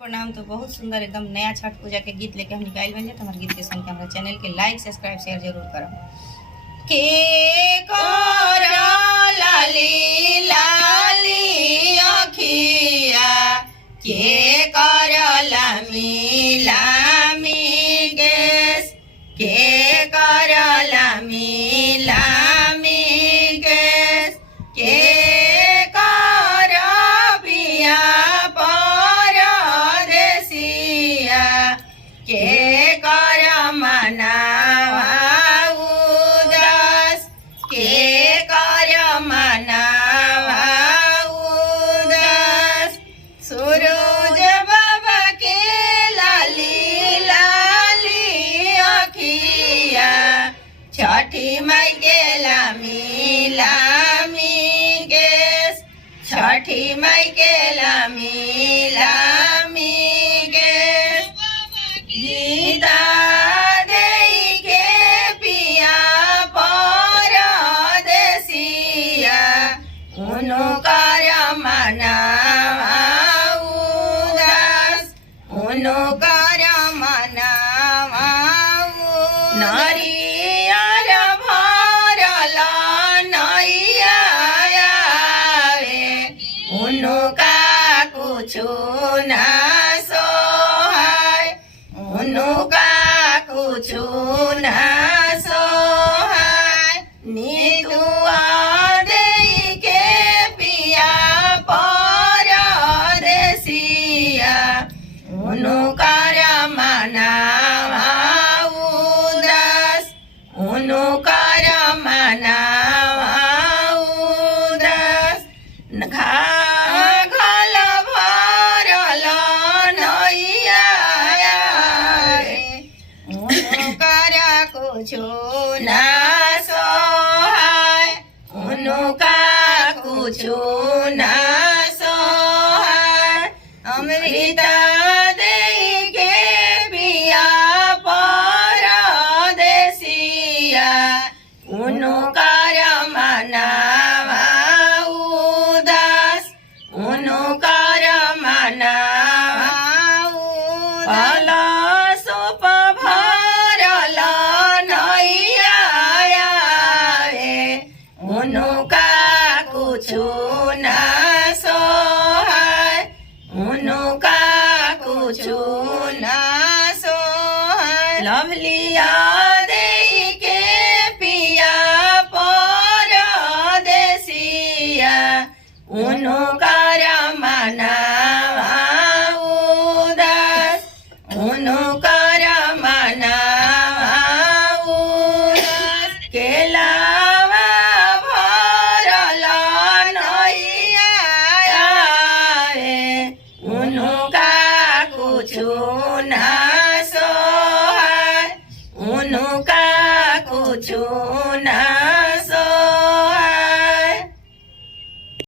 प्रणाम। तो बहुत सुंदर एकदम नया छठ पूजा के गीत लेके हम निकाल बन जाए। हमारे गीत के सुन के हमारे चैनल के लाइक सब्सक्राइब शेयर जरूर करो। के करो लाली लाली अखिया के करो लामी लामी गैस के करो लामी लामी गैस के के कर मनावा उदास के कर मनावा उदास सूरज बाबा के लाली लाली अखिया छठी माई के लामी लामी गैस छठी माई के लामी लामी गीता देई के पिया परदेसिया उनो कर मनावा उदास उनो कर मनावा नरियर भरल नैया आवे उनो का कुछु ना उनका कुछु ना सोहाय नीतुआ देई के पिया परदेसिया उनका मनावा उदास उनका मनावा उदास घाघल भरल नैया कुछु ना सोहाय उनका कुछु ना सोहाय अमृता देई के पिया परदेसिया उनका मनावा उदास उनका मनावा उनका कुछु ना सोहाय उनका कुछु ना सोहाय लवलिया देई के पिया परदेसिया उनका मनावा उदास उनका मनावा उदास केला कुछु ना सोहाय उनका कुछु